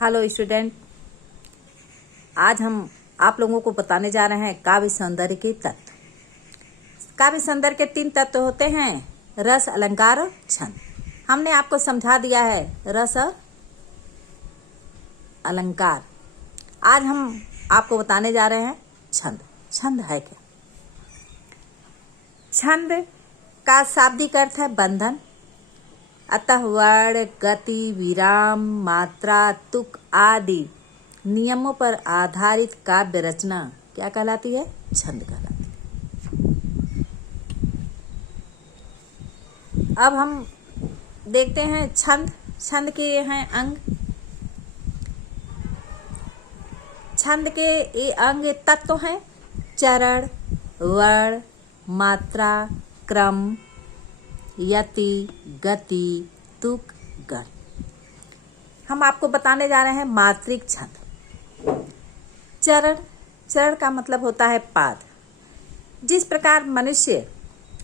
Hello student, आज हम आप लोगों को बताने जा रहे हैं काव्य सौंदर्य के तत्व। काव्य सौंदर्य के 3 तत्व होते हैं, रस, अलंकार और छंद। हमने आपको समझा दिया है रस और अलंकार। आज हम आपको बताने जा रहे हैं छंद। छंद है क्या? छंद का शाब्दिक अर्थ है बंधन। अतः वर्ण, गति, विराम, मात्रा, तुक आदि नियमों पर आधारित काव्य रचना क्या कहलाती है? छंद कहलाती है। अब हम देखते हैं छंद। छंद के ये हैं अंग। छंद के ये अंग तत्व हैं चरण, वर्ण, मात्रा, क्रम, यति, गति, तुक, गण। हम आपको बताने जा रहे हैं मात्रिक छंद। चरण, चरण का मतलब होता है पाद। जिस प्रकार मनुष्य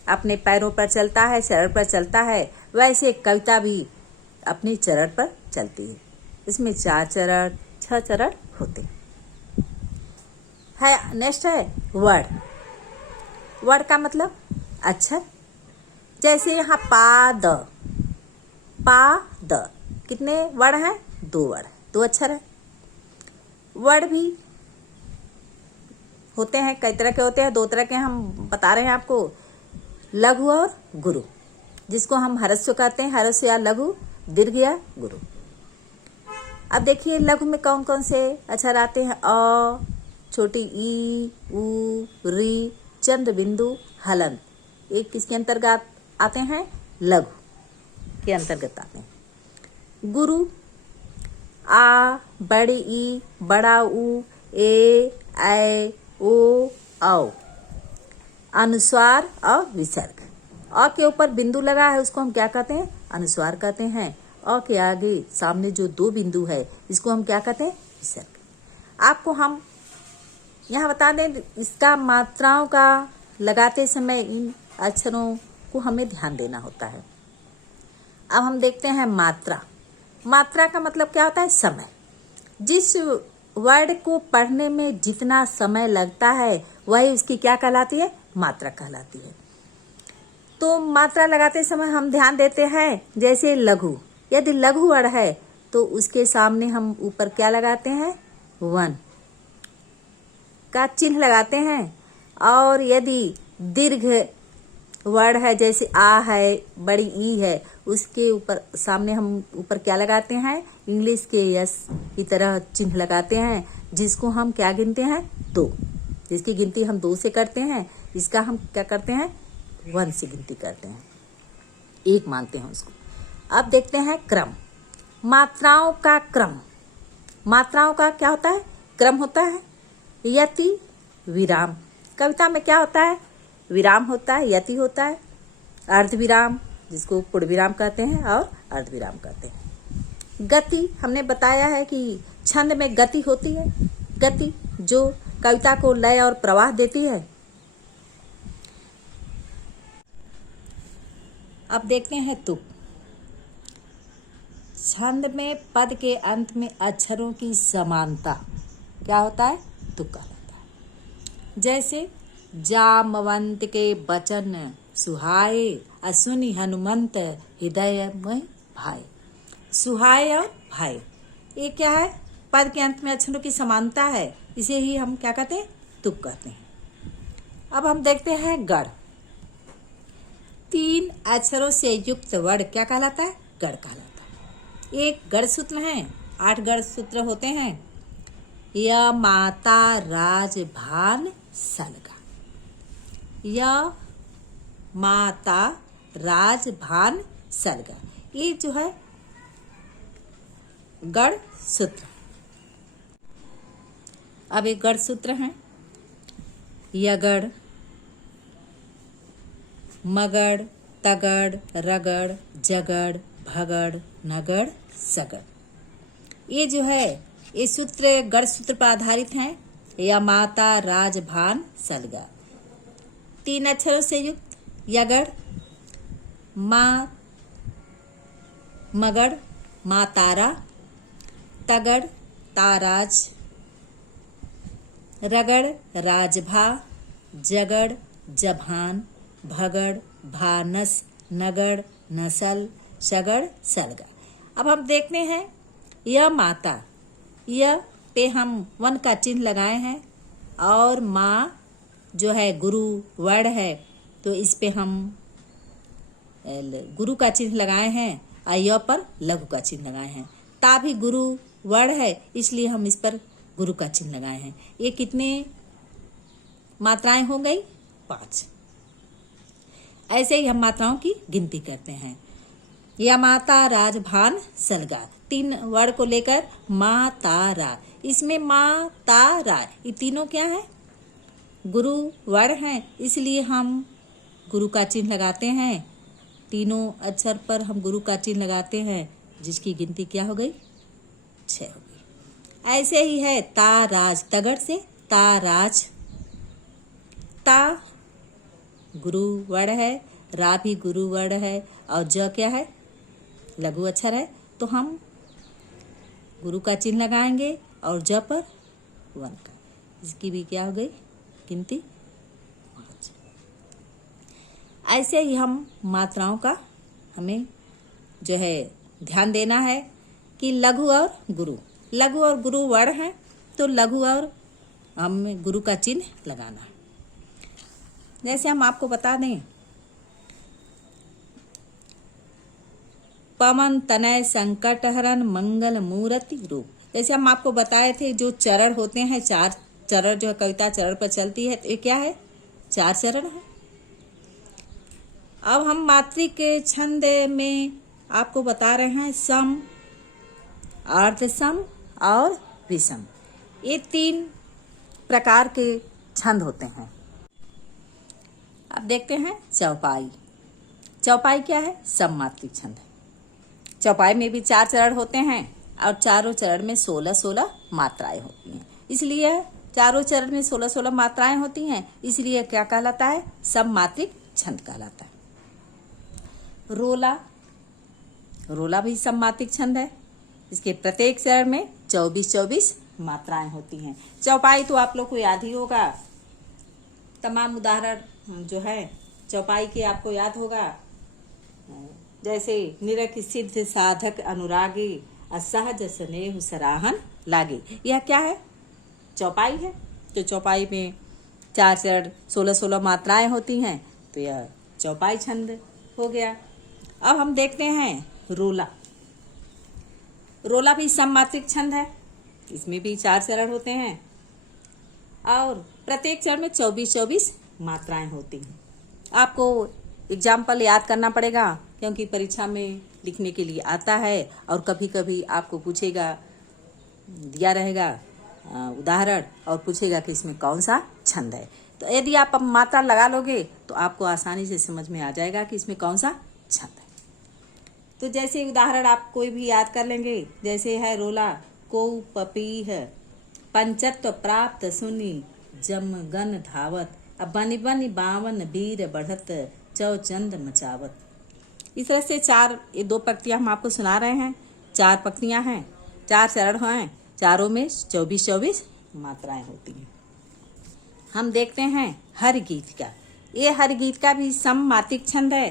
अपने पैरों पर चलता है, चरण पर चलता है, वैसे कविता भी अपने चरण पर चलती है। इसमें 4 चरण 6 चरण होते हैं। नेक्स्ट है वर्ण। वर्ण का मतलब अक्षर। जैसे यहाँ पाद, पाद कितने वर्ण हैं? 2 वर्ण, 2 अक्षर है। वर्ण भी होते हैं, कई तरह के होते हैं। 2 तरह के हम बता रहे हैं आपको, लघु और गुरु, जिसको हम ह्रस्व कहते हैं, ह्रस्व या लघु, दीर्घ या गुरु। अब देखिए लघु में कौन कौन से अक्षर आते हैं? अ, छोटी ई, उ, री, चंद्र बिंदु, हलंत। ये किसके अंतर्गत आते हैं? लघु के अंतर्गत आते हैं। गुरु आ, बड़ी ई, बड़ा उ, ए, ऐ, ओ, औ। अनुस्वार और विसर्ग। अ के ऊपर बिंदु लगा है उसको हम क्या कहते हैं? अनुस्वार कहते हैं। अ के आगे सामने जो 2 बिंदु है इसको हम क्या कहते हैं? विसर्ग। आपको हम यहाँ बता दें, इसका मात्राओं का लगाते समय इन अक्षरों को हमें ध्यान देना होता है। अब हम देखते हैं मात्रा। मात्रा का मतलब क्या होता है? समय। जिस वर्ड को पढ़ने में जितना समय लगता है वही उसकी क्या कहलाती है? मात्रा कहलाती है। तो मात्रा लगाते समय हम ध्यान देते हैं, जैसे लघु, यदि लघु वर्ड है तो उसके सामने हम ऊपर क्या लगाते हैं? 1 का चिन्ह लगाते हैं। और यदि दीर्घ वर्ड है, जैसे आ है, बड़ी ई है, उसके ऊपर सामने हम ऊपर क्या लगाते हैं? इंग्लिश के यस की तरह चिन्ह लगाते हैं, जिसको हम क्या गिनते हैं? 2। जिसकी गिनती हम 2 से करते हैं, इसका हम क्या करते हैं? 1 से गिनती करते हैं, 1 मानते हैं उसको। अब देखते हैं क्रम। मात्राओं का क्रम। मात्राओं का क्या होता है? क्रम होता है। यति, विराम। कविता में क्या होता है? विराम होता है, यति होता है, अर्ध विराम जिसको पूर्ण विराम कहते हैं और अर्ध विराम कहते हैं। गति, हमने बताया है कि छंद में गति होती है। गति जो कविता को लय और प्रवाह देती है। अब देखते हैं तुक। छंद में पद के अंत में अक्षरों की समानता क्या होता है? तुक कहलाता है। जैसे जामवंत के बचन सुहाए, असुनि हनुमंत हृदय में भाए। सुहाए और भाए, ये क्या है? पद के अंत में अक्षरों की समानता है, इसे ही हम क्या कहते हैं? तुक कहते हैं। अब हम देखते हैं गढ़। 3 अक्षरों से युक्त वर्ड क्या कहलाता है? गढ़ कहलाता है। एक गढ़ सूत्र है, 8 गढ़ सूत्र होते हैं। य माता राज भान सलगा। य माता राज भान सलगा, ये जो है गढ़ सूत्र। अब एक गढ़ सूत्र है, यगड़, मगड़, तगड़, रगड़, जगड़, भगड़, नगड़, सगड़। ये जो है ये सूत्र गढ़ सूत्र पर आधारित हैं। या माता राज भान सलगा, 3 अक्षरों से युक्त यगड़, माँ, मगड़, माँ तारा, तगड़ ताराज, रगड़ राजभा, जगड़ जभान, भगड़ भानस, नगड़ नसल, शगड़ सलगा। अब हम देखते हैं यह माता, यह पे हम वन का चिन्ह लगाए हैं और माँ जो है गुरु वर्ण है तो इस पे हम गुरु का चिन्ह लगाए हैं और य पर लघु का चिन्ह लगाए हैं। ता भी गुरु वर्ण है इसलिए हम इस पर गुरु का चिन्ह लगाए हैं। ये कितने मात्राएं हो गई? 5। ऐसे ही हम मात्राओं की गिनती करते हैं। या माता राज भान सलगा, 3 वर्ण को लेकर मा ता रा। इसमें मा ता रा ये तीनों क्या है? गुरु वर्ण हैं इसलिए हम गुरु का चिन्ह लगाते हैं। तीनों अक्षर पर हम गुरु का चिन्ह लगाते हैं जिसकी गिनती क्या हो गई? 6 हो गई। ऐसे ही है ता राज, तगड़ से ताराज। ता गुरु वर्ण है, रा भी गुरु वर्ण है और ज क्या है? लघु अक्षर है तो हम गुरु का चिन्ह लगाएंगे और ज पर वन का। इसकी भी क्या हो गई गिनती? 5। ऐसे ही हम मात्राओं का हमें जो है ध्यान देना है कि लघु और गुरु वर्ण हैं तो लघु और हम गुरु का चिन्ह लगाना। जैसे हम आपको बता दें पवन तनय संकट हरण मंगल मूर्ति रूप। जैसे हम आपको बताए थे जो चरण होते हैं, 4 चरण जो कविता चरण पर चलती है तो ये क्या है? 4 चरण है। अब हम मात्रिक के छंद में आपको बता रहे हैं सम, अर्ध सम और विषम। ये 3 प्रकार के छंद होते हैं। अब देखते हैं चौपाई। चौपाई क्या है? सम मात्रिक छंद है। चौपाई में भी 4 चरण होते हैं और चारों चरण में 16-16 मात्राएं होती हैं। इसलिए चारों चरण में 16-16 मात्राएं होती हैं इसलिए क्या कहलाता है? सम मात्रिक छंद कहलाता है। रोला भी सम मात्रिक छंद है। इसके प्रत्येक चरण में 24-24 मात्राएं होती हैं। चौपाई तो आप लोग को याद ही होगा। तमाम उदाहरण जो है चौपाई के आपको याद होगा। जैसे निरख सिद्ध साधक अनुरागी, असहज स्नेह सराहन लागे। यह क्या है? चौपाई है। तो चौपाई में 4 चरण 16-16 मात्राएं होती हैं तो यह चौपाई छंद हो गया। अब हम देखते हैं रोला भी सम मात्रिक छंद है। इसमें भी 4 चरण होते हैं और प्रत्येक चरण में 24-24 मात्राएं होती हैं। आपको एग्जाम्पल याद करना पड़ेगा क्योंकि परीक्षा में लिखने के लिए आता है और कभी कभी आपको पूछेगा, दिया रहेगा उदाहरण और पूछेगा कि इसमें कौन सा छंद है। तो यदि आप अब मात्रा लगा लोगे तो आपको आसानी से समझ में आ जाएगा कि इसमें कौन सा छंद है। तो जैसे उदाहरण आप कोई भी याद कर लेंगे। जैसे है रोला को पपीह, पंचत्व प्राप्त सुनी जमगन धावत, अब बनि बनि बावन वीर बढ़त चौचंद मचावत। इस तरह से 4 ये 2 पंक्तियां हम आपको सुना रहे हैं। 4 पंक्तियां हैं, 4 चरण हैं, चारों में 24-24 मात्राएं होती हैं। हम देखते हैं हर गीत का। ये हर गीत का भी सम मात्रिक छंद है।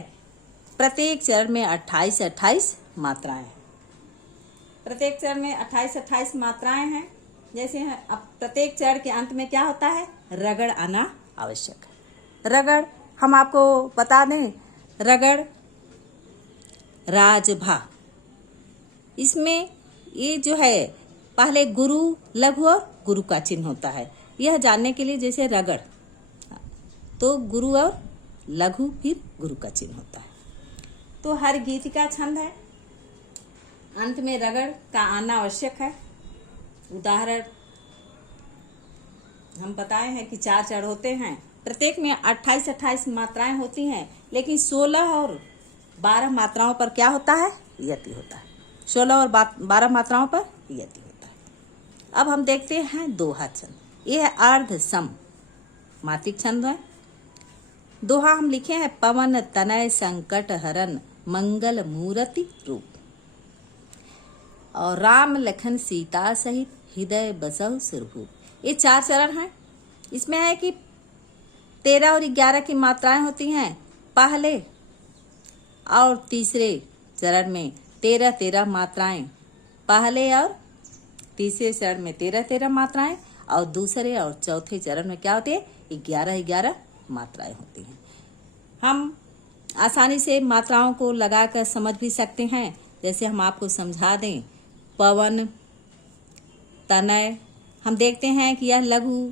प्रत्येक चरण में 28-28 मात्राएं हैं। प्रत्येक चरण में 28-28 मात्राएं हैं। जैसे अब प्रत्येक चरण के अंत में क्या होता है? रगड़ आना आवश्यक है। रगड़ हम आपको बता दें, रगड़ राजभा। इसमें ये जो है पहले गुरु लघु और गुरु का चिन्ह होता है। यह जानने के लिए जैसे रगड़ तो गुरु और लघु फिर गुरु का चिन्ह होता है। तो हर गीत का छंद है, अंत में रगड़ का आना आवश्यक है। उदाहरण हम बताए हैं कि 4 चरण होते हैं, प्रत्येक में 28-28 मात्राएं होती हैं, लेकिन 16 और 12 मात्राओं पर क्या होता है? यति होता है। 16 और 12 मात्राओं पर यति होता है। अब हम देखते हैं दोहा छंद। यह है अर्ध सम मात्रिक छंद है। दोहा हम लिखे हैं पवन तनय संकट हरन मंगल मूर्ति रूप। और राम लखन सीता सहित हृदय बसहु सुरभूप। ये 4 चरण हैं। इसमें है कि 13 और 11 की मात्राएं होती हैं पहले और तीसरे चरण में 13-13 मात्राएं पहले और तीसरे चरण में 13-13 मात्राएं और दूसरे और चौथे चरण में क्या होती है 11-11 मात्राएं होती हैं। हम आसानी से मात्राओं को लगाकर समझ भी सकते हैं। जैसे हम आपको समझा दें पवन, तनय, हम देखते हैं कि यह लघु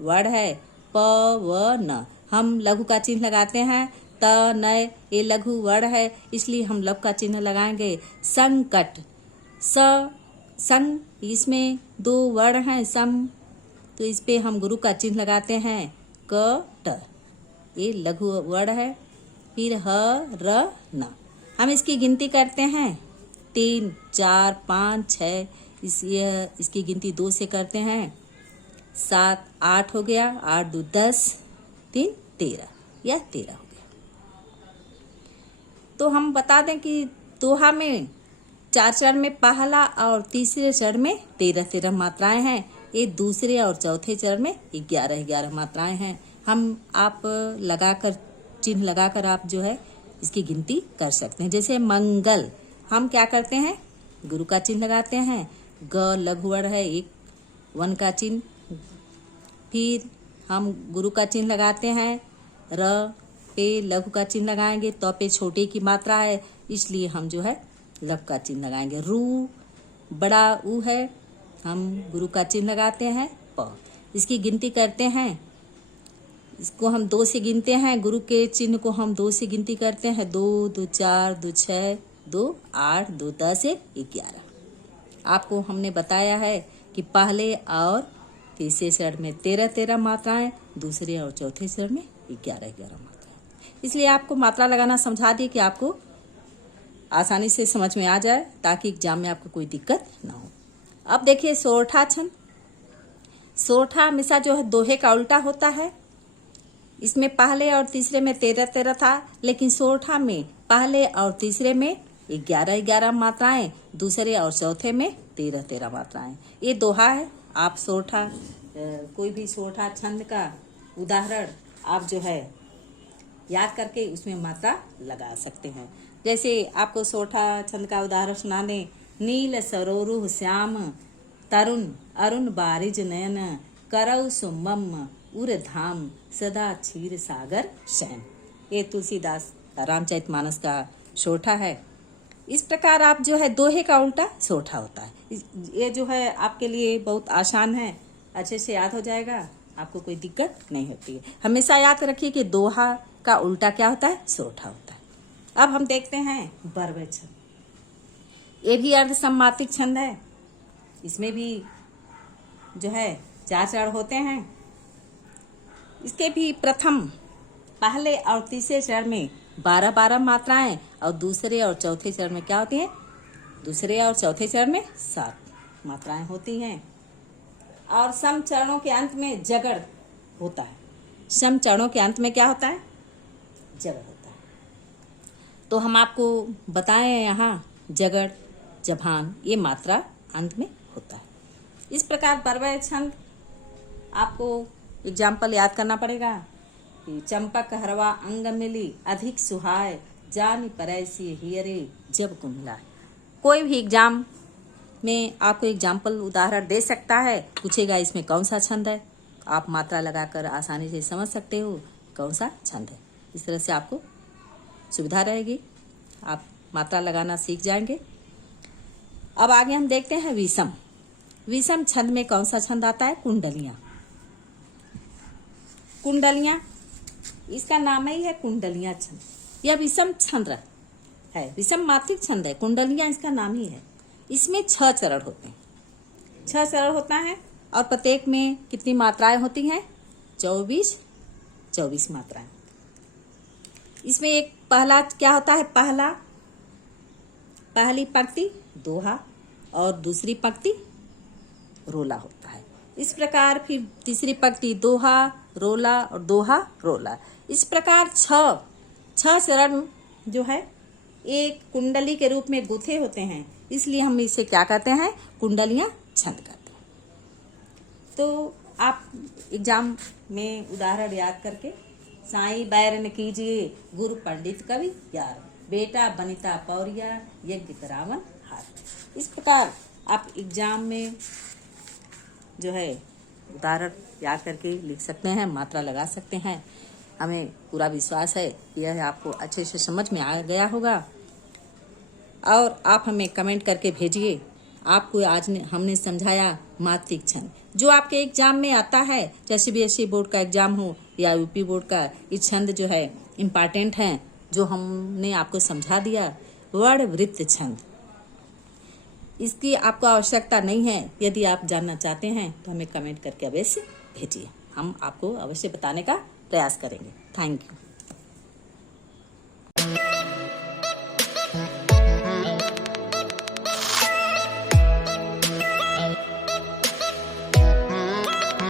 वर्ण है पवन, हम लघु का चिन्ह लगाते हैं। तनय ये लघु वर्ण है इसलिए हम लघु का चिन्ह लगाएंगे। संकट, संग इसमें 2 वर्ण हैं सम, तो इस पे हम गुरु का चिन्ह लगाते हैं। कट ये लघु वर्ण है। फिर ह र न, हम इसकी गिनती करते हैं 3 4 5 6, इसकी गिनती 2 से करते हैं। 7 8 हो गया, 8 2 10, 3 13, यह 13 हो गया। तो हम बता दें कि दोहा में 4 चरण में पहला और तीसरे चरण में 13-13 मात्राएं हैं। ये दूसरे और चौथे चरण में 11-11 मात्राएं हैं। हम आप लगाकर चिन्ह लगाकर आप जो है इसकी गिनती कर सकते हैं। जैसे मंगल, हम क्या करते हैं गुरु का चिन्ह लगाते हैं। ग लघु वर्ण है, एक वन का चिन्ह, फिर हम गुरु का चिन्ह लगाते हैं। र पे लघु का चिन्ह लगाएंगे, तो पे छोटे की मात्रा है इसलिए हम जो है लघु का चिन्ह लगाएंगे। रू बड़ा ऊ है, हम गुरु का चिन्ह लगाते हैं। प इसकी गिनती करते हैं, इसको हम 2 से गिनते हैं। गुरु के चिन्ह को हम 2 से गिनती करते हैं। 2 2 4 2 6 2 8 2 10 11। आपको हमने बताया है कि पहले और तीसरे चरण में 13-13 मात्राएं, दूसरे और चौथे चरण में 11-11 मात्राएं। इसलिए आपको मात्रा लगाना समझा दी कि आपको आसानी से समझ में आ जाए, ताकि एग्जाम में आपको कोई दिक्कत ना हो। अब देखिए सोरठा छंद। सोरठा हमेशा जो है दोहे का उल्टा होता है। इसमें पहले और तीसरे में 13-13 था, लेकिन सोरठा में पहले और तीसरे में 11-11 मात्राएं, दूसरे और चौथे में 13-13 मात्राएं। ये दोहा है। आप सोरठा कोई भी सोरठा छंद का उदाहरण आप जो है याद करके उसमें मात्रा लगा सकते हैं। जैसे आपको सोरठा छंद का उदाहरण सुनाने, नील सरोरुह श्याम तरुण अरुण बारिज नयन करौ सुमम उर धाम सदा क्षीर सागर शयन। ये तुलसीदास रामचरितमानस का सोरठा है। इस प्रकार आप जो है दोहे का उल्टा सोरठा होता है। ये जो है आपके लिए बहुत आसान है, अच्छे से याद हो जाएगा, आपको कोई दिक्कत नहीं होती है। हमेशा याद रखिए कि दोहा का उल्टा क्या होता है सोरठा होता है। अब हम देखते हैं बरवे छंद। ये भी अर्धसम्मातिक छंद है। इसमें भी जो है 4 चरण होते हैं। इसके भी प्रथम पहले और तीसरे चरण में 12-12 मात्राएं और दूसरे और चौथे चरण में क्या होती है, दूसरे और चौथे चरण में 7 मात्राएं होती हैं। और सम चरणों के अंत में जगड़ होता है। सम चरणों के अंत में क्या होता है, जगड़ होता है। तो हम आपको बताएं यहाँ जगड़ जभान ये मात्रा अंत में होता है। इस प्रकार बरवे छंद आपको एग्जाम्पल याद करना पड़ेगा कि चंपक हरवा अंग मिली अधिक सुहाय जान परैसी हियरे जब को मिला। कोई भी एग्जाम में आपको एग्जाम्पल उदाहरण दे सकता है, पूछेगा इसमें कौन सा छंद है, आप मात्रा लगाकर आसानी से समझ सकते हो कौन सा छंद है। इस तरह से आपको सुविधा रहेगी, आप मात्रा लगाना सीख जाएंगे। अब आगे हम देखते हैं विषम। विषम छंद में कौन सा छंद आता है, कुंडलियां। कुंडलियां इसका नाम ही है कुंडलियां छंद। यह विषम छंद है, विषम मात्रिक छंद है, कुंडलियां इसका नाम ही है। इसमें 6 चरण होते हैं, 6 चरण होता है और प्रत्येक में कितनी मात्राएं होती हैं, 24 मात्राएं। इसमें एक पहला क्या होता है, पहली पंक्ति दोहा और दूसरी पंक्ति रोला होता है। इस प्रकार फिर तीसरी पंक्ति दोहा रोला और दोहा रोला। इस प्रकार 6 चरण जो है एक कुंडली के रूप में गुथे होते हैं। इसलिए हम इसे क्या कहते हैं, कुंडलियां छंद कहते हैं। तो आप एग्जाम में उदाहरण याद करके, साईं बैरन कीजिए गुरु पंडित कवि यार, बेटा बनिता पौरिया यज्ञ करावन हार। इस प्रकार आप एग्जाम में जो है उदाहरण याद करके लिख सकते हैं, मात्रा लगा सकते हैं। हमें पूरा विश्वास है कि यह आपको अच्छे से समझ में आ गया होगा। और आप हमें कमेंट करके भेजिए, आपको आज हमने समझाया मात्रिक छंद, जो आपके एग्जाम में आता है, चाहे CBSE बोर्ड का एग्जाम हो या UP बोर्ड का। ये छंद जो है इम्पॉर्टेंट है, जो हमने आपको समझा दिया। वर्ण वृत्त छंद, इसकी आपको आवश्यकता नहीं है। यदि आप जानना चाहते हैं तो हमें कमेंट करके अवश्य भेजिए, हम आपको अवश्य बताने का प्रयास करेंगे। Thank you.